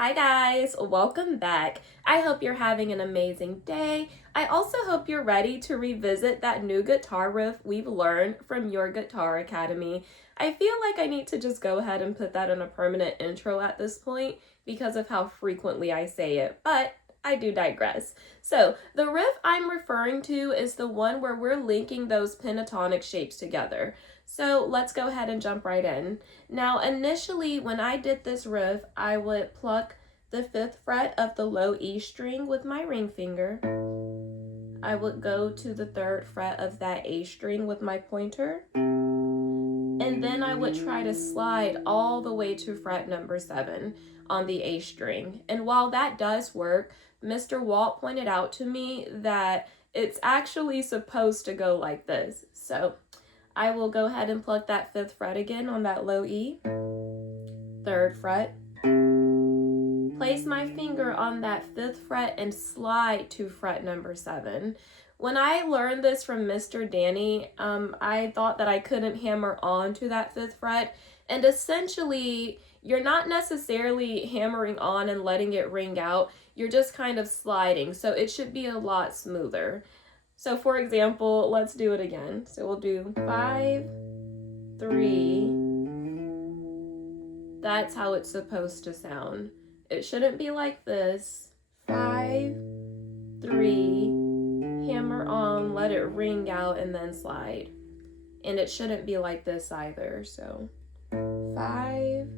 Hi guys, welcome back. I hope you're having an amazing day. I also hope you're ready to revisit that new guitar riff we've learned from your Guitar Academy. I feel like I need to just go ahead and put that in a permanent intro at this point because of how frequently I say it, but I do digress. So the riff I'm referring to is the one where we're linking those pentatonic shapes together. So let's go ahead and jump right in. Now, initially, when I did this riff, I would pluck the 5th fret of the low E string with my ring finger. I would go to the 3rd fret of that A string with my pointer. And then I would try to slide all the way to fret number 7 on the A string. And while that does work, Mr. Walt pointed out to me that it's actually supposed to go like this. So I will go ahead and pluck that 5th fret again on that low E, 3rd fret, place my finger on that 5th fret and slide to fret number 7. When I learned this from Mr. Danny, I thought that I couldn't hammer on to that 5th fret, and essentially you're not necessarily hammering on and letting it ring out, you're just kind of sliding, so it should be a lot smoother. So for example, let's do it again. So we'll do 5, 3. That's how it's supposed to sound. It shouldn't be like this. 5, 3, hammer on, let it ring out, and then slide. And it shouldn't be like this either. So 5,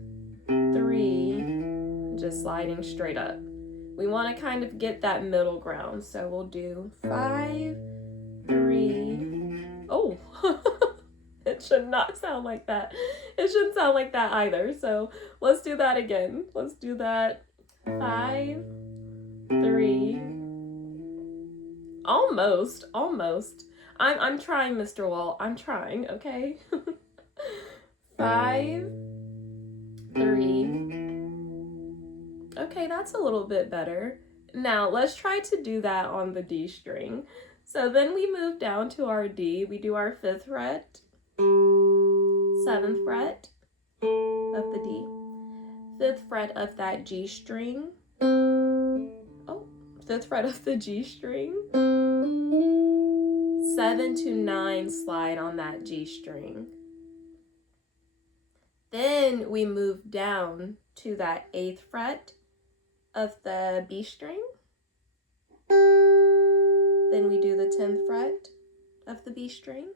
3, just sliding straight up. We want to kind of get that middle ground. So we'll do 5, 3. Oh, it should not sound like that. It shouldn't sound like that either. So let's do that again. Let's do that. 5, 3. Almost. I'm trying, Mr. Walt. I'm trying, okay? 5, 3. Okay, that's a little bit better. Now, let's try to do that on the D string. So then we move down to our D. We do our 5th fret, 7th fret of the D, 5th fret of that G string. Oh, 5th fret of the G string. 7 to 9 slide on that G string. Then we move down to that 8th fret of the B string. Then we do the 10th fret of the B string.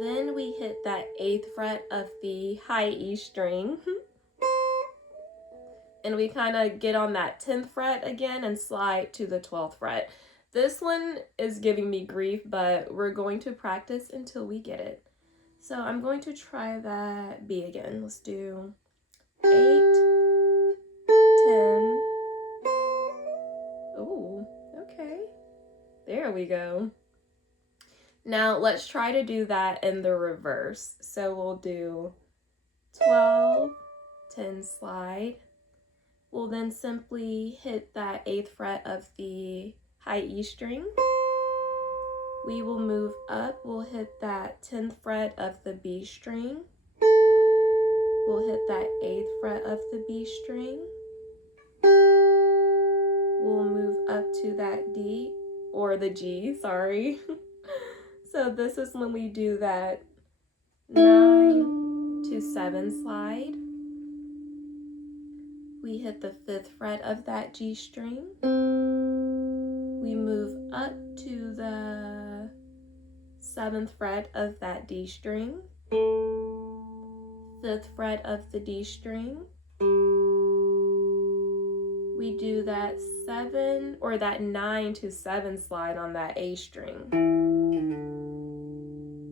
Then we hit that 8th fret of the high E string. And we kind of get on that 10th fret again and slide to the 12th fret. This one is giving me grief, but we're going to practice until we get it. So I'm going to try that B again. Let's do 8, 10. Ooh, okay. There we go. Now let's try to do that in the reverse. So we'll do 12, 10 slide. We'll then simply hit that 8th fret of the high E string. We will move up. We'll hit that 10th fret of the B string. We'll hit that 8th fret of the B string. We'll move up to that D, or the G, sorry. So this is when we do that 9 to 7 slide. We hit the 5th fret of that G string. We move up to the 7th fret of that D string. 5th fret of the D string. We do that 7 or that 9 to 7 slide on that A string.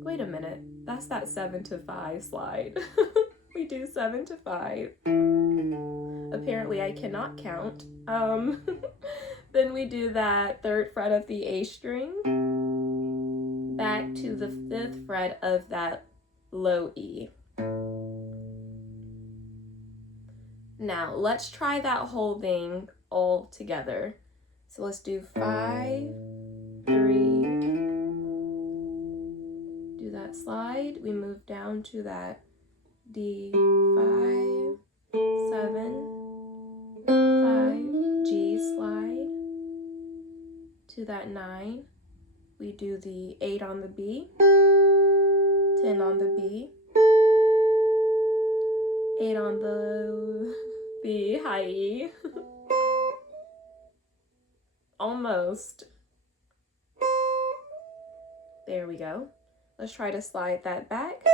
Wait a minute, that's that 7 to 5 slide. We do 7 to 5. Apparently I cannot count. Then we do that 3rd fret of the A string, back to the 5th fret of that low E. Now let's try that whole thing all together. So let's do 5, 3, do that slide. We move down to that D, 5, 7, to that 9. We do the 8 on the B, 10 on the B, 8 on the B, high E. Almost. There we go. Let's try to slide that back.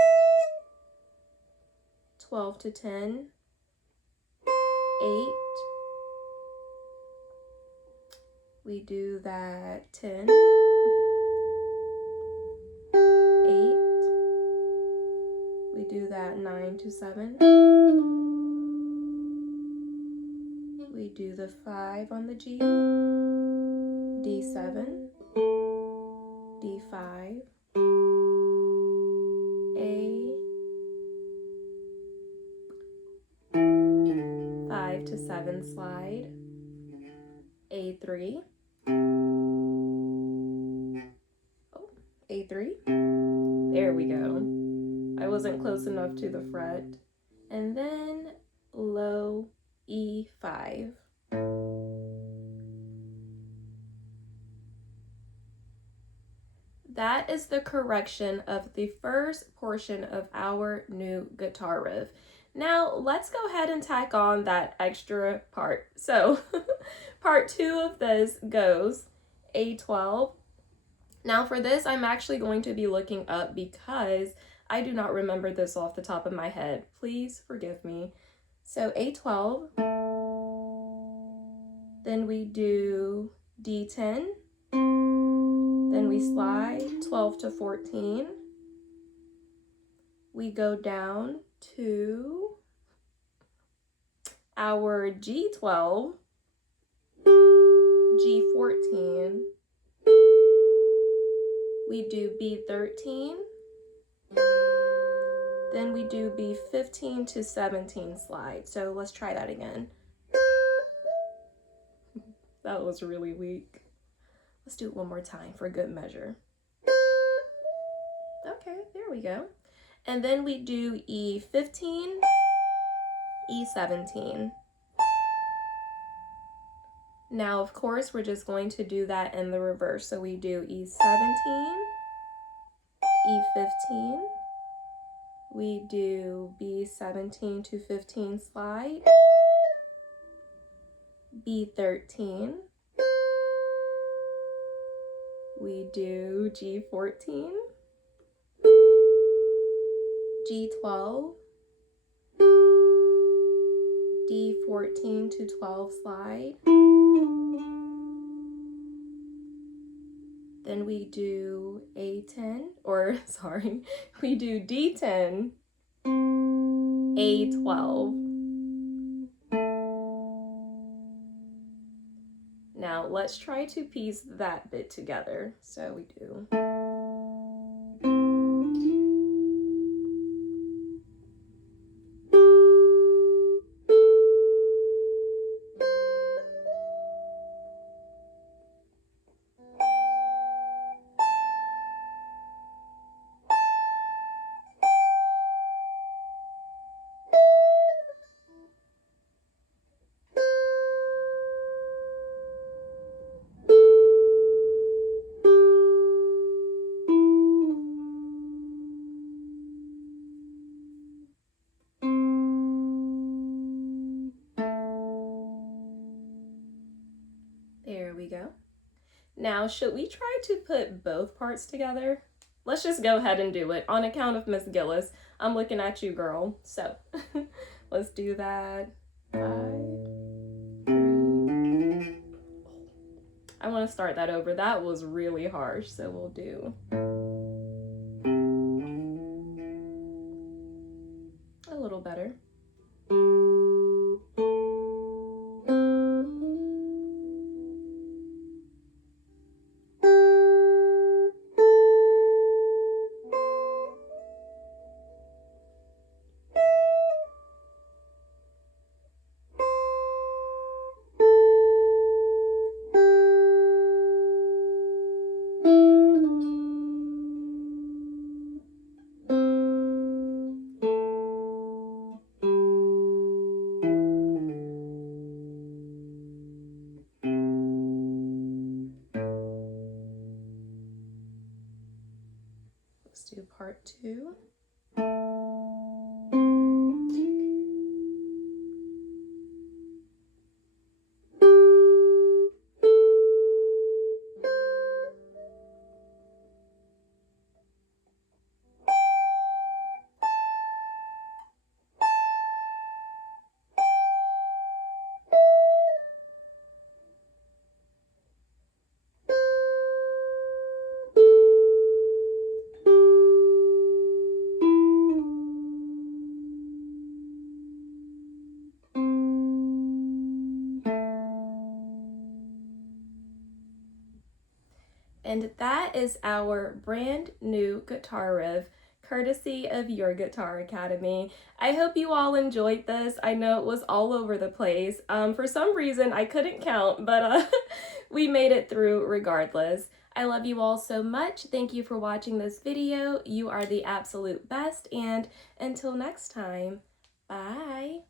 12 to 10, 8. We do that 10, 8. We do that 9 to 7. We do the 5 on the G, D7, D5, A, 5 to 7 slide, A3, oh, A3, there we go. I wasn't close enough to the fret. And then low E5. That is the correction of the first portion of our new guitar riff. Now let's go ahead and tack on that extra part. So part 2 of this goes A12. Now for this, I'm actually going to be looking up because I do not remember this off the top of my head. Please forgive me. So A12, then we do D10, then we slide 12 to 14. We go down to our G12, G14, we do B13, then we do B15 to 17 slide. So let's try that again. That was really weak. Let's do it one more time for good measure. Okay, there we go. And then we do E15, E17. Now, of course, we're just going to do that in the reverse. So we do E17, E15. We do B17 to 15 slide, B13. We do G14, G12, D14 to 12 slide. Then we do A10, or sorry, we do D10, A12. Now let's try to piece that bit together. So we do. There we go. Now, should we try to put both parts together? Let's just go ahead and do it. On account of Miss Gillis, I'm looking at you, girl. So, let's do that. 5, 3. I want to start that over. That was really harsh, so we'll do. A little better. part 2. And that is our brand new guitar riff, courtesy of Your Guitar Academy. I hope you all enjoyed this. I know it was all over the place. For some reason, I couldn't count, but we made it through regardless. I love you all so much. Thank you for watching this video. You are the absolute best, and until next time, bye.